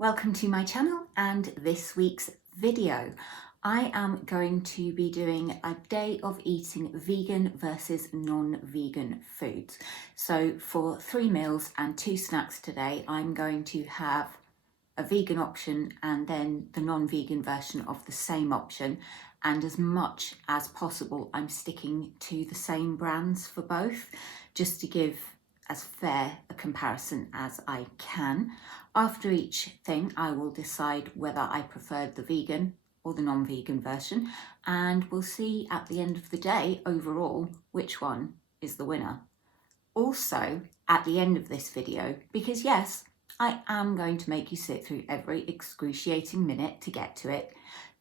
Welcome to my channel and this week's video. I am going to be doing a day of eating vegan versus non-vegan foods. So for 3 meals and 2 snacks today, I'm going to have a vegan option and then the non-vegan version of the same option. And as much as possible, I'm sticking to the same brands for both, just to give as fair a comparison as I can. After each thing, I will decide whether I preferred the vegan or the non-vegan version, and we'll see at the end of the day overall which one is the winner. Also, at the end of this video, because yes, I am going to make you sit through every excruciating minute to get to it,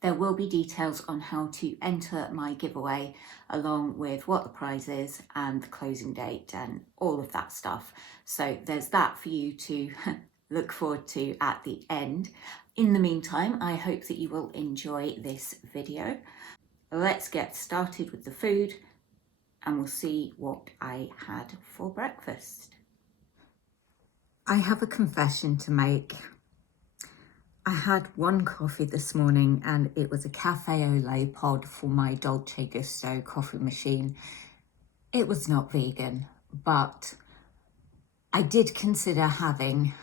there will be details on how to enter my giveaway, along with what the prize is and the closing date and all of that stuff. So there's that for you to look forward to at the end. In the meantime, I hope that you will enjoy this video. Let's get started with the food and we'll see what I had for breakfast. I have a confession to make. I had one coffee this morning and it was a cafe au lait pod for my Dolce Gusto coffee machine. It was not vegan, but I did consider having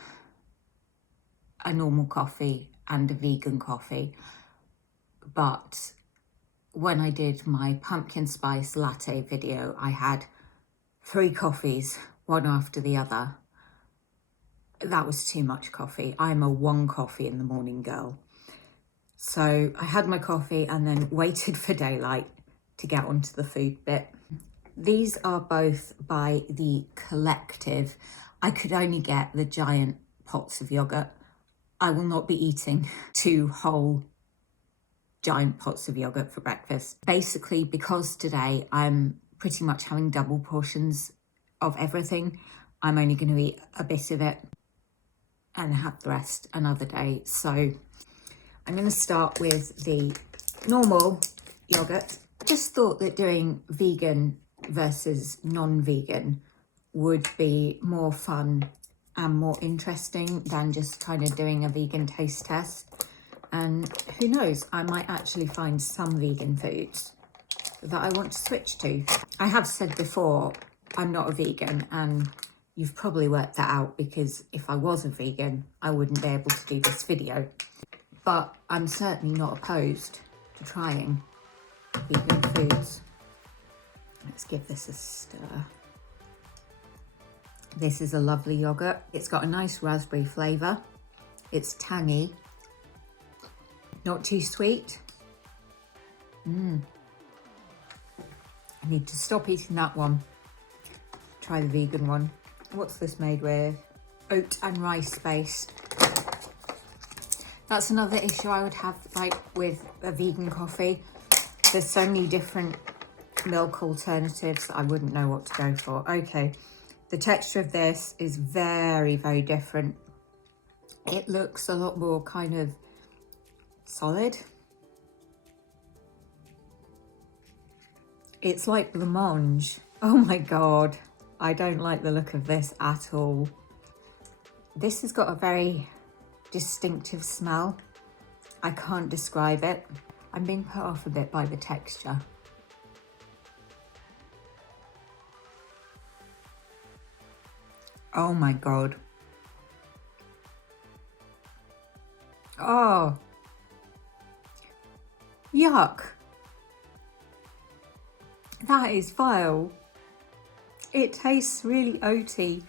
a normal coffee and a vegan coffee. But when I did my pumpkin spice latte video, I had 3 coffees, one after the other. That was too much coffee. I'm a 1 coffee in the morning girl. So I had my coffee and then waited for daylight to get onto the food bit. These are both by the Collective. I could only get the giant pots of yogurt. I will not be eating 2 whole giant pots of yogurt for breakfast. Basically, because today I'm pretty much having double portions of everything, I'm only going to eat a bit of it and have the rest another day. So I'm going to start with the normal yogurt. I just thought that doing vegan versus non-vegan would be more fun and more interesting than just kind of doing a vegan taste test. And who knows, I might actually find some vegan foods that I want to switch to. I have said before, I'm not a vegan, and you've probably worked that out, because if I was a vegan, I wouldn't be able to do this video. But I'm certainly not opposed to trying vegan foods. Let's give this a stir. This is a lovely yogurt. It's got a nice raspberry flavour. It's tangy, not too sweet. I need to stop eating that one. Try the vegan one. What's this made with? Oat and rice based. That's another issue I would have, like, with a vegan coffee. There's so many different milk alternatives that I wouldn't know what to go for. Okay, the texture of this is very, very different. It looks a lot more kind of solid. It's like blancmange. Oh my God. I don't like the look of this at all. This has got a very distinctive smell. I can't describe it. I'm being put off a bit by the texture. Oh my God. Oh. Yuck. That is vile. It tastes really oaty.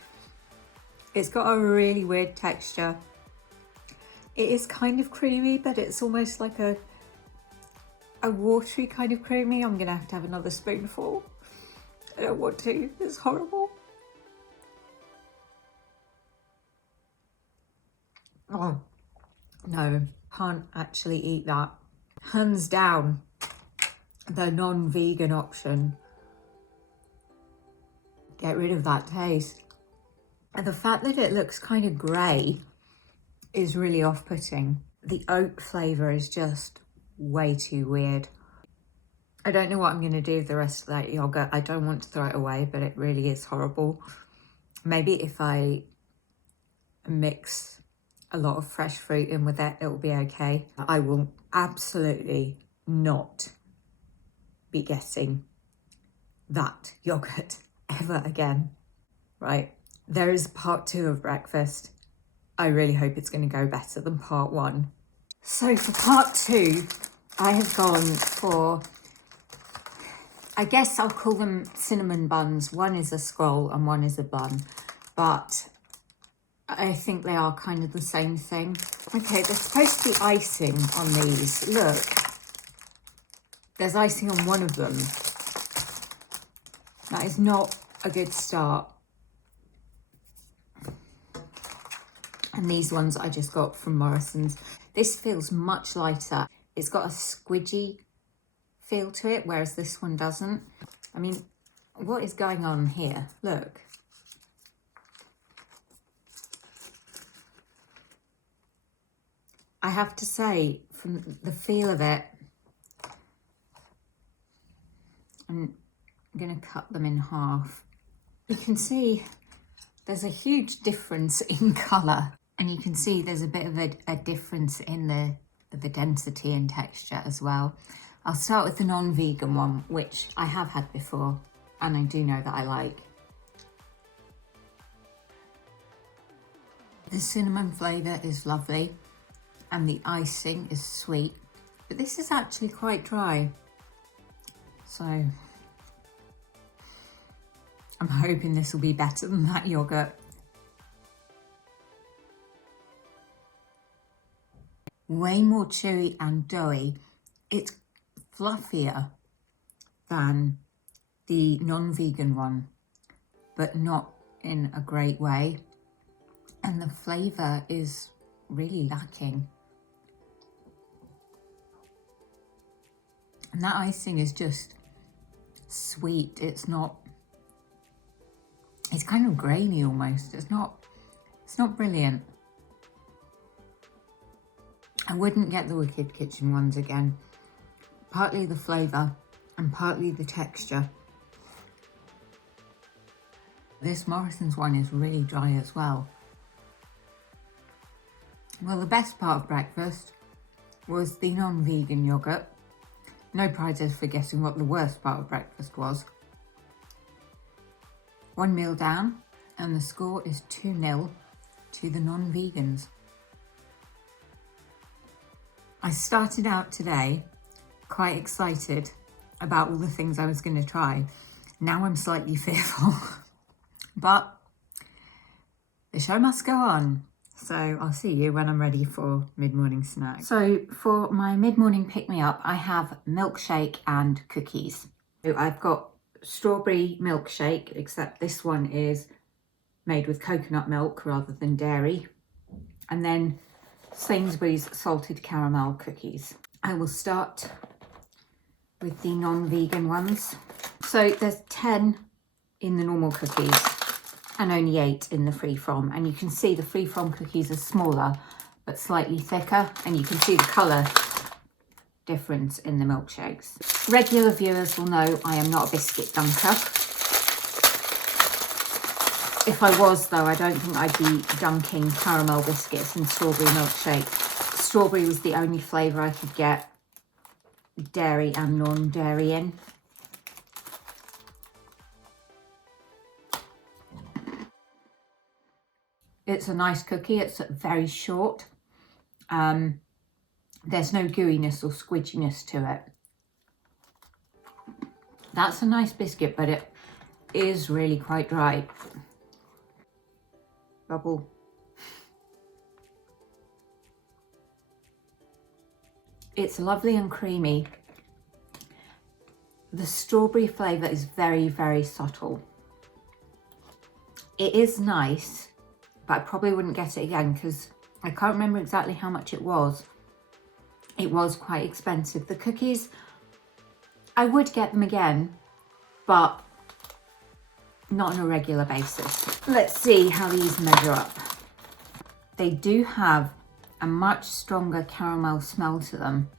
It's got a really weird texture. It is kind of creamy, but it's almost like a watery kind of creamy. I'm gonna have to have another spoonful. I don't want to, it's horrible. Oh, no, can't actually eat that. Hands down, the non-vegan option. Get rid of that taste. And the fact that it looks kind of grey is really off-putting. The oat flavour is just way too weird. I don't know what I'm going to do with the rest of that yogurt. I don't want to throw it away, but it really is horrible. Maybe if I mix a lot of fresh fruit in with it, it will be okay. I will absolutely not be getting that yogurt ever again. Right, there is part 2 of breakfast. I really hope it's going to go better than part 1. So for part 2, I have gone for, I guess I'll call them cinnamon buns. One is a scroll and one is a bun, but I think they are kind of the same thing. Okay, there's supposed to be icing on these. Look, there's icing on one of them. That is not a good start. And these ones I just got from Morrison's. This feels much lighter. It's got a squidgy feel to it, whereas this one doesn't. I mean, what is going on here? Look. I have to say, from the feel of it, I'm going to cut them in half. You can see there's a huge difference in colour, and you can see there's a bit of a difference in the density and texture as well. I'll start with the non-vegan one, which I have had before, and I do know that I like. The cinnamon flavour is lovely, and the icing is sweet, but this is actually quite dry. So I'm hoping this will be better than that yogurt. Way more chewy and doughy. It's fluffier than the non-vegan one, but not in a great way. And the flavour is really lacking. And that icing is just sweet. It's kind of grainy almost. It's not brilliant. I wouldn't get the Wicked Kitchen ones again. Partly the flavour and partly the texture. This Morrison's one is really dry as well. Well, the best part of breakfast was the non-vegan yogurt. No prizes for guessing what the worst part of breakfast was. 1 meal down, and the score is 2-0 to the non-vegans. I started out today quite excited about all the things I was going to try. Now I'm slightly fearful, but the show must go on. So I'll see you when I'm ready for mid-morning snack. So for my mid-morning pick-me-up, I have milkshake and cookies. So I've got strawberry milkshake, except this one is made with coconut milk rather than dairy. And then Sainsbury's salted caramel cookies. I will start with the non-vegan ones. So there's 10 in the normal cookies and only 8 in the free from. And you can see the free from cookies are smaller, but slightly thicker. And you can see the colour difference in the milkshakes. Regular viewers will know I am not a biscuit dunker. If I was though, I don't think I'd be dunking caramel biscuits in strawberry milkshake. Strawberry was the only flavour I could get dairy and non-dairy in. It's a nice cookie. It's very short. There's no gooiness or squidginess to it. That's a nice biscuit, but it is really quite dry. Bubble. It's lovely and creamy. The strawberry flavour is very, very subtle. It is nice, but I probably wouldn't get it again because I can't remember exactly how much it was. It was quite expensive. The cookies, I would get them again, but not on a regular basis. Let's see how these measure up. They do have a much stronger caramel smell to them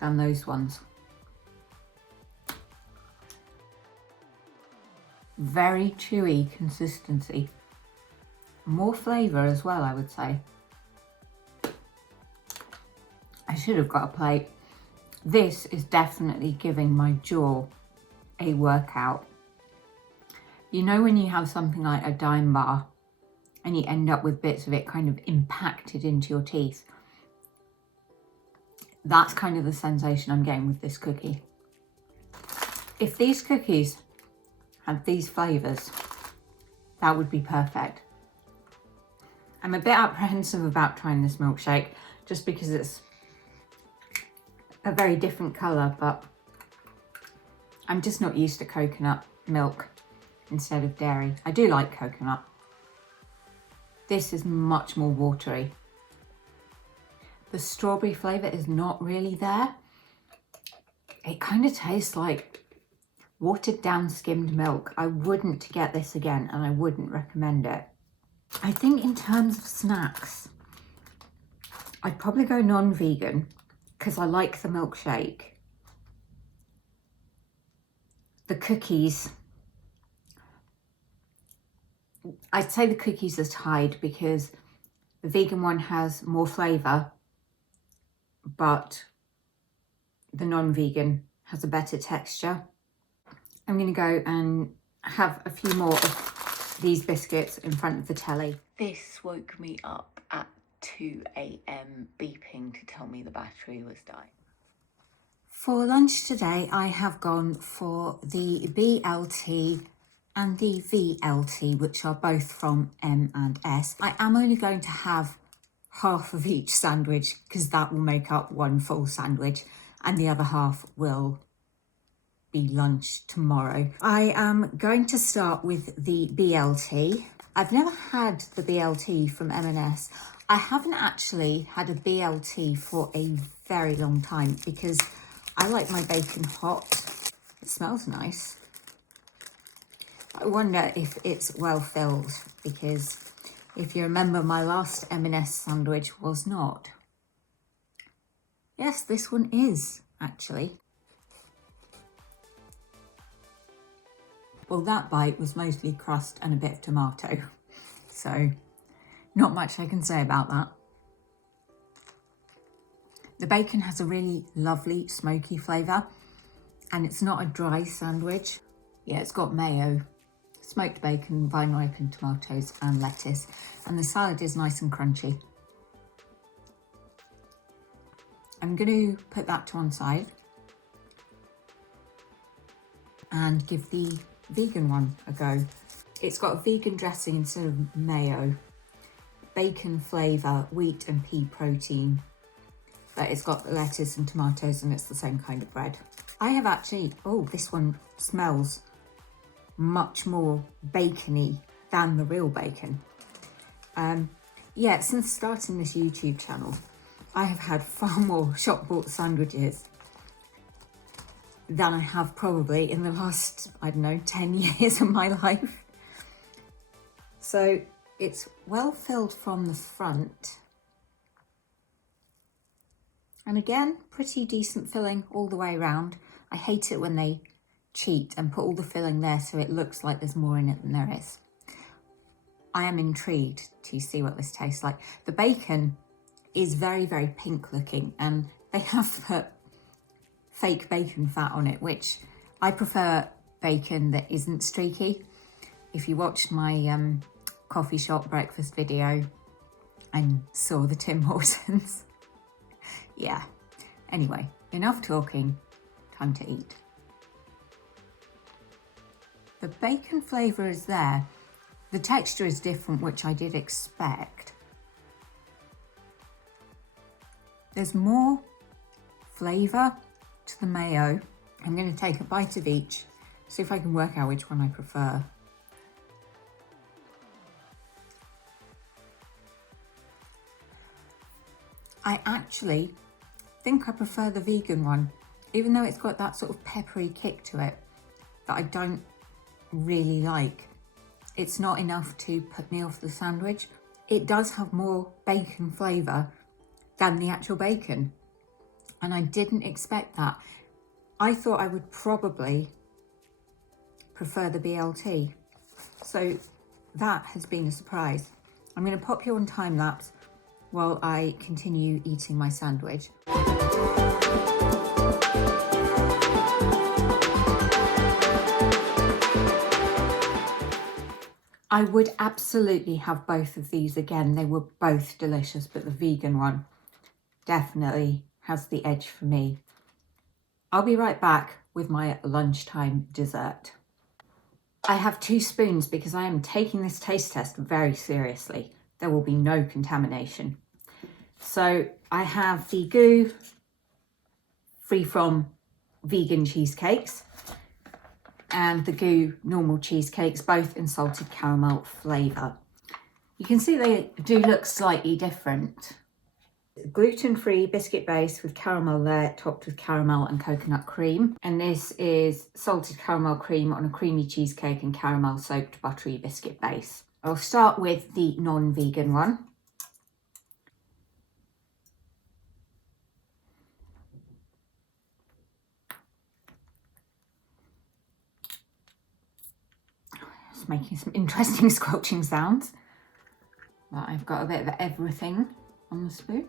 than those ones. Very chewy consistency. More flavour as well, I would say. I should have got a plate. This is definitely giving my jaw a workout. You know when you have something like a dime bar and you end up with bits of it kind of impacted into your teeth? That's kind of the sensation I'm getting with this cookie. If these cookies had these flavours, that would be perfect. I'm a bit apprehensive about trying this milkshake just because it's a very different colour, but I'm just not used to coconut milk instead of dairy. I do like coconut. This is much more watery. The strawberry flavour is not really there. It kind of tastes like watered down skimmed milk. I wouldn't get this again and I wouldn't recommend it. I think in terms of snacks, I'd probably go non-vegan because I like the milkshake. The cookies, I'd say the cookies are tied because the vegan one has more flavour, but the non-vegan has a better texture. I'm going to go and have a few more of these biscuits in front of the telly. This woke me up at 2 AM beeping to tell me the battery was dying. For lunch today, I have gone for the BLT and the VLT, which are both from M&S. I am only going to have half of each sandwich because that will make up one full sandwich and the other half will be lunch tomorrow. I am going to start with the BLT. I've never had the BLT from M&S. I haven't actually had a BLT for a very long time because I like my bacon hot. It smells nice. I wonder if it's well filled because if you remember, my last M&S sandwich was not. Yes, this one is actually. Well, that bite was mostly crust and a bit of tomato, so not much I can say about that. The bacon has a really lovely smoky flavour and it's not a dry sandwich. Yeah, it's got mayo, smoked bacon, vine-ripened tomatoes and lettuce, and the salad is nice and crunchy. I'm going to put that to one side and give the vegan one a go. It's got a vegan dressing instead of mayo, bacon flavour, wheat and pea protein, but it's got lettuce and tomatoes and it's the same kind of bread. I have actually, oh, this one smells much more bacony than the real bacon. Yeah, since starting this YouTube channel, I have had far more shop bought sandwiches than I have probably in the last, I don't know, 10 years of my life. So it's well filled from the front. And again, pretty decent filling all the way around. I hate it when they cheat and put all the filling there so it looks like there's more in it than there is. I am intrigued to see what this tastes like. The bacon is very, very pink looking and they have put fake bacon fat on it, which I prefer bacon that isn't streaky. If you watched my coffee shop breakfast video and saw the Tim Hortons, yeah. Anyway, enough talking, time to eat. The bacon flavour is there. The texture is different, which I did expect. There's more flavour to the mayo. I'm going to take a bite of each, see if I can work out which one I prefer. I actually think I prefer the vegan one, even though it's got that sort of peppery kick to it that I don't really like. It's not enough to put me off the sandwich. It does have more bacon flavour than the actual bacon, and I didn't expect that. I thought I would probably prefer the BLT, so that has been a surprise. I'm going to pop you on time lapse while I continue eating my sandwich. I would absolutely have both of these again. They were both delicious, but the vegan one definitely has the edge for me. I'll be right back with my lunchtime dessert. I have 2 spoons because I am taking this taste test very seriously. There will be no contamination. So I have the Goo free from vegan cheesecakes and the Goo normal cheesecakes, both in salted caramel flavour. You can see they do look slightly different. Gluten-free biscuit base with caramel layer topped with caramel and coconut cream. And this is salted caramel cream on a creamy cheesecake and caramel soaked buttery biscuit base. I'll start with the non-vegan one. It's making some interesting squelching sounds. But I've got a bit of everything on the spoon.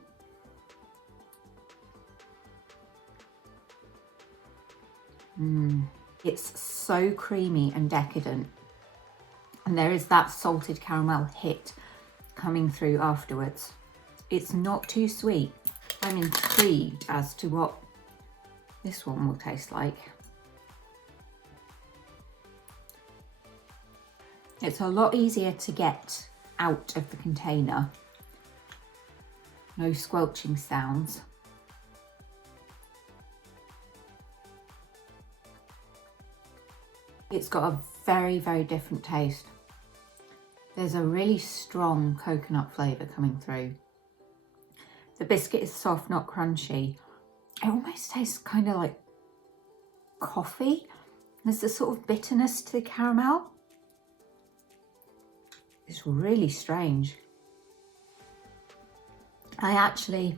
It's so creamy and decadent. And there is that salted caramel hit coming through afterwards. It's not too sweet. I'm intrigued as to what this one will taste like. It's a lot easier to get out of the container. No squelching sounds. It's got a very, very different taste. There's a really strong coconut flavour coming through. The biscuit is soft, not crunchy. It almost tastes kind of like coffee. There's a sort of bitterness to the caramel. It's really strange. I actually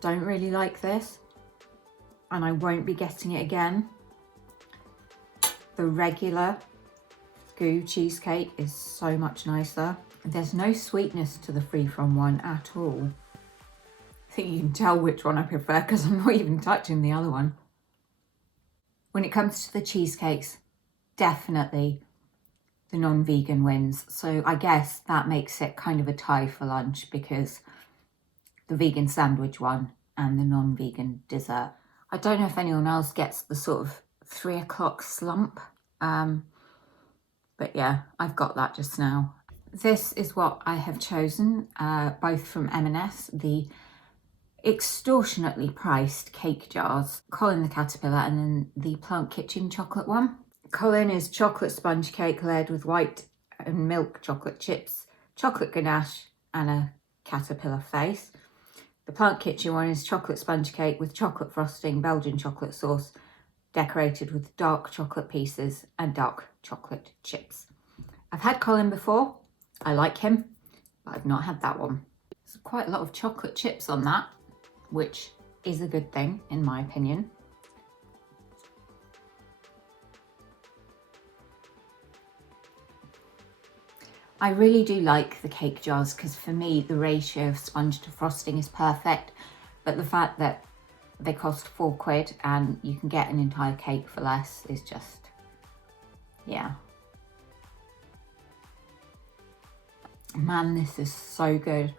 don't really like this, and I won't be getting it again. The regular Goo cheesecake is so much nicer. There's no sweetness to the free from one at all. I think you can tell which one I prefer because I'm not even touching the other one. When it comes to the cheesecakes, definitely the non-vegan wins. So I guess that makes it kind of a tie for lunch because the vegan sandwich one and the non-vegan dessert. I don't know if anyone else gets the sort of 3 o'clock slump, but yeah, I've got that just now. This is what I have chosen, both from M&S, the extortionately priced cake jars, Colin the Caterpillar, and then the Plant Kitchen chocolate one. Colin is chocolate sponge cake layered with white and milk chocolate chips, chocolate ganache, and a caterpillar face. The Plant Kitchen one is chocolate sponge cake with chocolate frosting, Belgian chocolate sauce, decorated with dark chocolate pieces and dark chocolate chips. I've had Colin before. I like him, but I've not had that one. There's quite a lot of chocolate chips on that, which is a good thing in my opinion. I really do like the cake jars because for me the ratio of sponge to frosting is perfect, but the fact that they cost £4 and you can get an entire cake for less is just, yeah. Man, this is so good.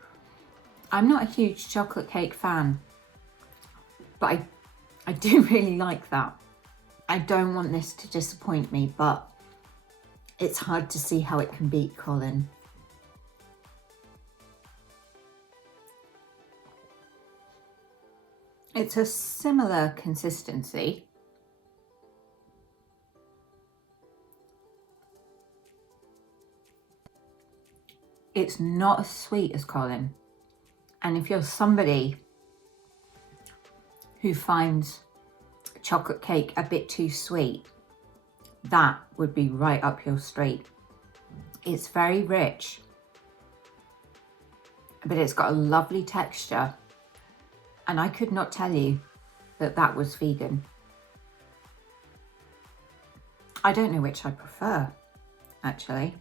I'm not a huge chocolate cake fan, but I do really like that. I don't want this to disappoint me, but it's hard to see how it can beat Colin. It's a similar consistency. It's not as sweet as Colin. And if you're somebody who finds chocolate cake a bit too sweet, that would be right up your street. It's very rich, but it's got a lovely texture. And I could not tell you that that was vegan. I don't know which I prefer, actually.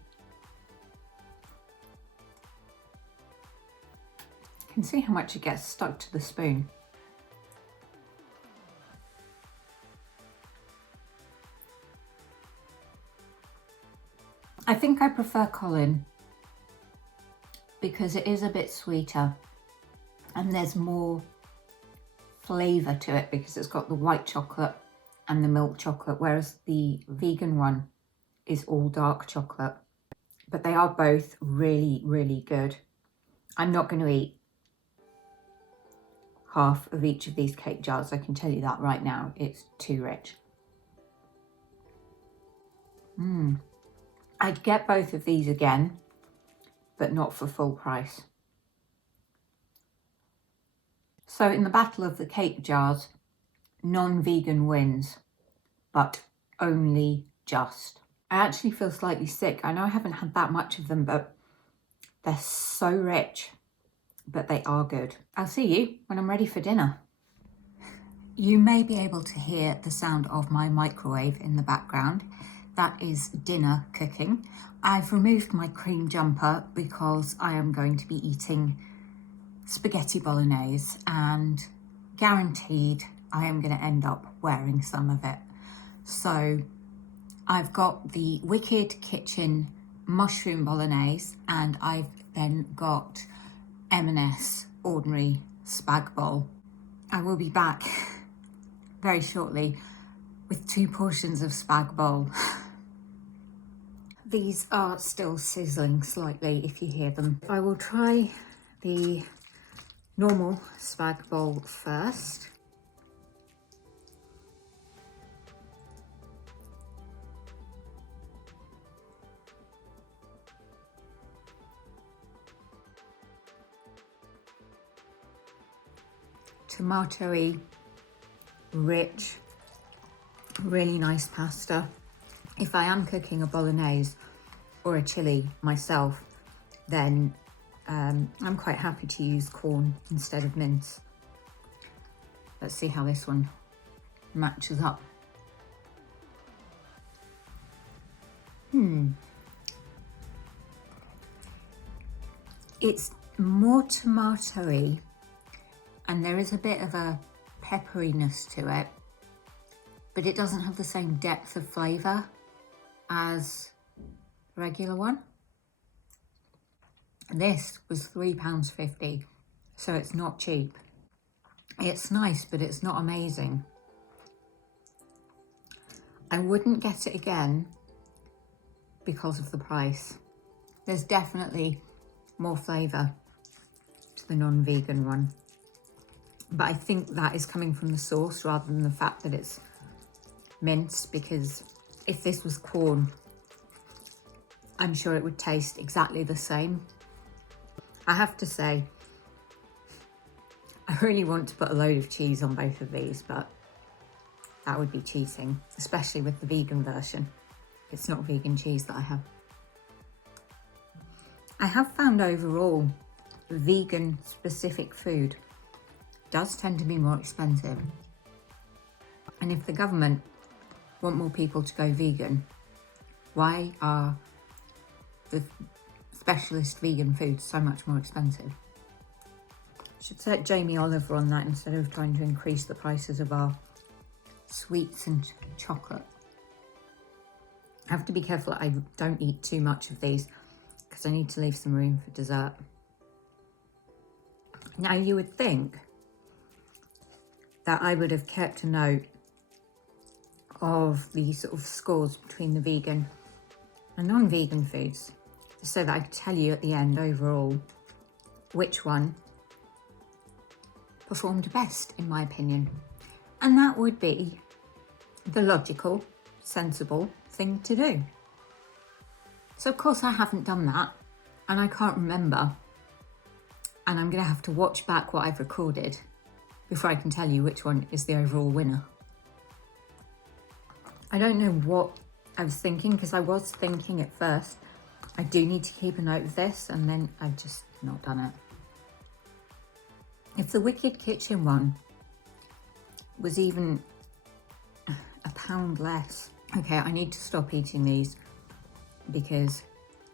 can see how much it gets stuck to the spoon. I think I prefer Colin because it is a bit sweeter and there's more flavour to it because it's got the white chocolate and the milk chocolate, whereas the vegan one is all dark chocolate. But they are both really, really good. I'm not going to eat half of each of these cake jars, I can tell you that right now. It's too rich. I'd get both of these again, but not for full price. So in the battle of the cake jars, non-vegan wins, but only just. I actually feel slightly sick. I know I haven't had that much of them, but they're so rich, but they are good. I'll see you when I'm ready for dinner. You may be able to hear the sound of my microwave in the background. That is dinner cooking. I've removed my cream jumper because I am going to be eating spaghetti bolognese and guaranteed I am going to end up wearing some of it. So I've got the Wicked Kitchen mushroom bolognese and I've then got M&S ordinary spag bol. I will be back very shortly with 2 portions of spag bol. These are still sizzling slightly if you hear them. I will try the normal spag bol first. Tomatoey, rich, really nice pasta. If I am cooking a bolognese or a chili myself, then I'm quite happy to use corn instead of mince. Let's see how this one matches up. It's more tomatoey and there is a bit of a pepperiness to it, but it doesn't have the same depth of flavour as the regular one. This was £3.50, so it's not cheap. It's nice, but it's not amazing. I wouldn't get it again because of the price. There's definitely more flavour to the non-vegan one. But I think that is coming from the sauce rather than the fact that it's minced, because if this was corn, I'm sure it would taste exactly the same. I have to say, I really want to put a load of cheese on both of these, but that would be cheating, especially with the vegan version. It's not vegan cheese that I have. I have found overall vegan specific food does tend to be more expensive. And if the government want more people to go vegan, why are the specialist vegan foods so much more expensive? Should set Jamie Oliver on that instead of trying to increase the prices of our sweets and chocolate. I have to be careful that I don't eat too much of these because I need to leave some room for dessert. Now you would think that I would have kept a note of the sort of scores between the vegan and non-vegan foods, so that I could tell you at the end overall which one performed best in my opinion. And that would be the logical, sensible thing to do. So of course I haven't done that and I can't remember, and I'm going to have to watch back what I've recorded before I can tell you which one is the overall winner. I don't know what I was thinking, because I was thinking at first I do need to keep a note of this, and then I've just not done it. If the Wicked Kitchen one was even £1 less. Okay, I need to stop eating these because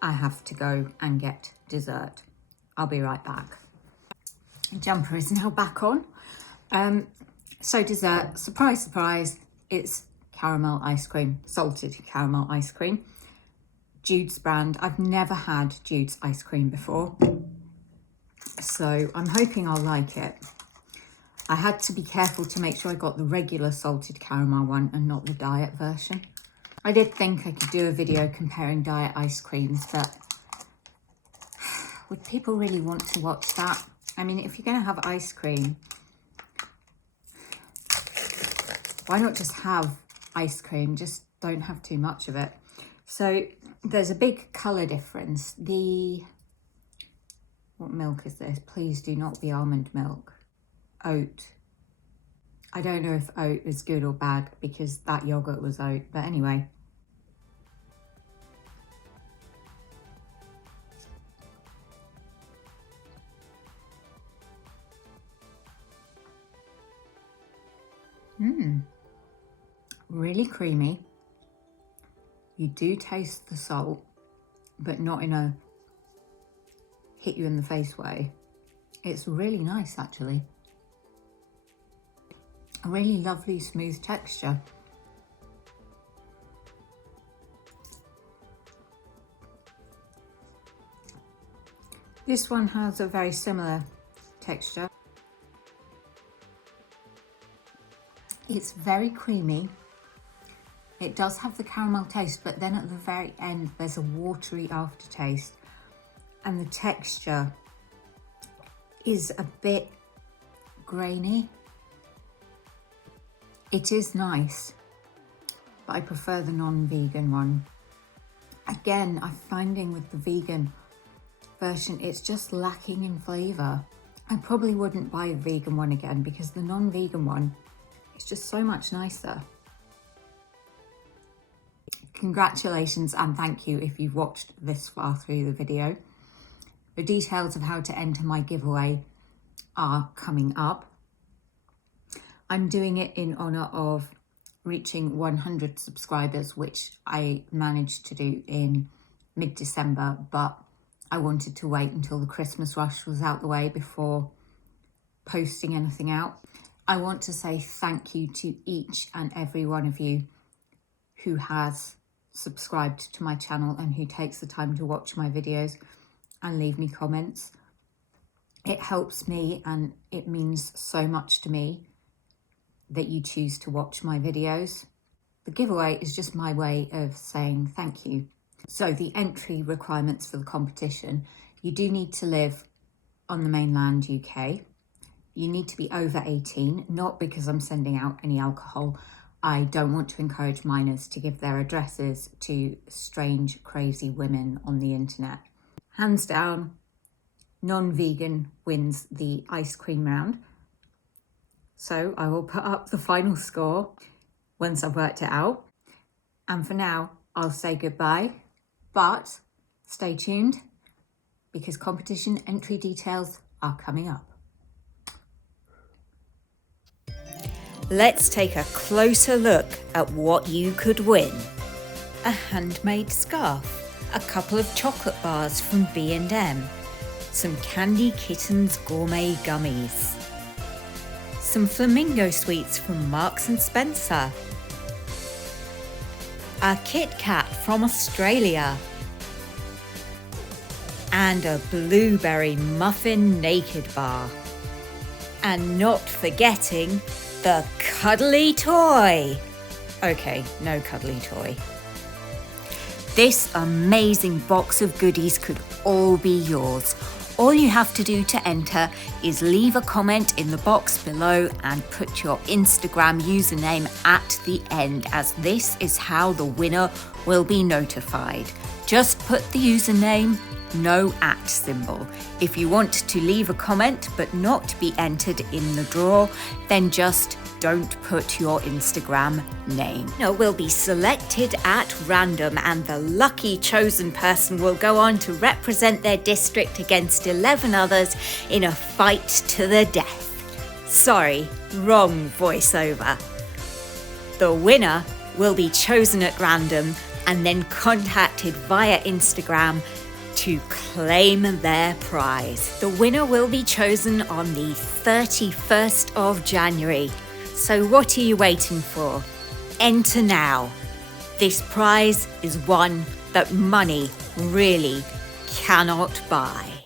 I have to go and get dessert. I'll be right back. jumper is now back on. So dessert, surprise, surprise, it's caramel ice cream, salted caramel ice cream. Jude's brand. I've never had Jude's ice cream before, so I'm hoping I'll like it. I had to be careful to make sure I got the regular salted caramel one and not the diet version. I did think I could do a video comparing diet ice creams, but would people really want to watch that? I mean, if you're going to have ice cream, why not just have ice cream? Just don't have too much of it. So there's a big colour difference. What milk is this? Please do not be almond milk. Oat. I don't know if oat is good or bad because that yogurt was oat, but anyway. Really creamy. You do taste the salt, but not in a hit you in the face way. It's really nice, actually. A really lovely smooth texture. This one has a very similar texture. It's very creamy. It does have the caramel taste, but then at the very end, there's a watery aftertaste. And the texture is a bit grainy. It is nice, but I prefer the non-vegan one. Again, I'm finding with the vegan version, it's just lacking in flavour. I probably wouldn't buy a vegan one again because the non-vegan one is just so much nicer. Congratulations and thank you if you've watched this far through the video. The details of how to enter my giveaway are coming up. I'm doing it in honour of reaching 100 subscribers, which I managed to do in mid-December, but I wanted to wait until the Christmas rush was out the way before posting anything out. I want to say thank you to each and every one of you who has subscribed to my channel and who takes the time to watch my videos and leave me comments. It helps me and it means so much to me that you choose to watch my videos. The giveaway is just my way of saying thank you. So the entry requirements for the competition: you do need to live on the mainland UK. You need to be over 18, not because I'm sending out any alcohol. I don't want to encourage minors to give their addresses to strange, crazy women on the internet. Hands down, non-vegan wins the ice cream round. So I will put up the final score once I've worked it out. And for now, I'll say goodbye, but stay tuned because competition entry details are coming up. Let's take a closer look at what you could win. A handmade scarf, a couple of chocolate bars from B&M, some Candy Kittens gourmet gummies, some flamingo sweets from Marks & Spencer, a Kit Kat from Australia, and a blueberry muffin naked bar. And not forgetting the cuddly toy. Okay, no cuddly toy. This amazing box of goodies could all be yours. All you have to do to enter is leave a comment in the box below and put your Instagram username at the end, as this is how the winner will be notified. Just put the username, no @ symbol. If you want to leave a comment but not be entered in the draw, then just don't put your Instagram name. It will be selected at random and the lucky chosen person will go on to represent their district against 11 others in a fight to the death. Sorry, wrong voiceover. The winner will be chosen at random and then contacted via Instagram to claim their prize. The winner will be chosen on the 31st of January. So what are you waiting for? Enter now. This prize is one that money really cannot buy.